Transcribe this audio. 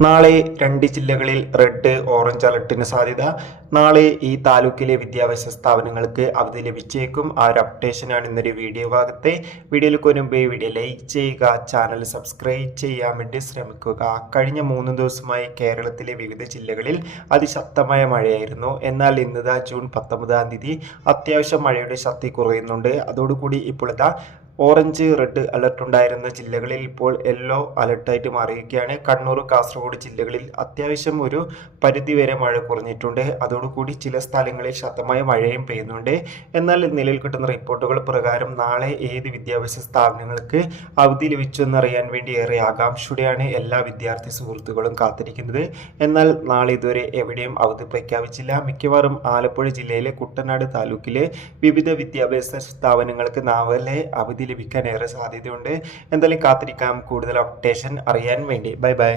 നാളെ 2 ജില്ലകളിൽ red, orange അലർട്ടിന് സാധ്യത. നാളെ ഈ താലൂക്കിലെ വിദ്യാഭ്യാസ സ്ഥാപനങ്ങൾക്ക് അവധി ലഭിച്ചേക്കും. ആ ഒരു അപ്ഡേഷനാണ് ഇന്നൊരു വീഡിയോ ഭാഗത്തെ. വീഡിയോയിലേക്ക് മുൻപേ വീഡിയോ ലൈക്ക് ചെയ്യുക, ചാനൽ സബ്സ്ക്രൈബ് ചെയ്യാൻ വേണ്ടി ശ്രമിക്കുക. കഴിഞ്ഞ 3 ദിവസമായി കേരളത്തിലെ വിവിധ ജില്ലകളിൽ അതിശക്തമായ മഴയായിരുന്നു. എന്നാൽ ഇന്ന് ജൂൺ 19 തീയതി അത്യാവശ്യം മഴയുടെ ശക്തി കുറയുന്നുണ്ട്. അതോടുകൂടി ഇപ്പോൾ ഓറഞ്ച്, റെഡ് അലർട്ട് ഉണ്ടായിരുന്ന ജില്ലകളിൽ ഇപ്പോൾ യെല്ലോ അലർട്ടായിട്ട് മാറിയിരിക്കുകയാണ്. കണ്ണൂർ, കാസർഗോഡ് ജില്ലകളിൽ അത്യാവശ്യം ഒരു പരിധിവരെ മഴ കുറഞ്ഞിട്ടുണ്ട്. അതോടുകൂടി ചില സ്ഥലങ്ങളിൽ ശക്തമായ മഴയും പെയ്യുന്നുണ്ട്. എന്നാൽ നിലവിൽ കിട്ടുന്ന റിപ്പോർട്ടുകൾ പ്രകാരം നാളെ ഏത് വിദ്യാഭ്യാസ സ്ഥാപനങ്ങൾക്ക് അവധി ലഭിച്ചെന്നറിയാൻ വേണ്ടി ഏറെ ആകാംക്ഷയോടെയാണ് എല്ലാ വിദ്യാർത്ഥി സുഹൃത്തുക്കളും കാത്തിരിക്കുന്നത്. എന്നാൽ നാളെ ഇതുവരെ എവിടെയും അവധി പ്രഖ്യാപിച്ചില്ല. മിക്കവാറും ആലപ്പുഴ ജില്ലയിലെ കുട്ടനാട് താലൂക്കിലെ വിവിധ വിദ്യാഭ്യാസ സ്ഥാപനങ്ങൾക്ക് നാളെ അവധി ലഭിക്കാൻ ഏറെ സാധ്യതയുണ്ട്. എന്തായാലും കാത്തിരിക്കാം കൂടുതൽ അപ്ഡേഷൻ അറിയാൻ വേണ്ടി. Bye bye.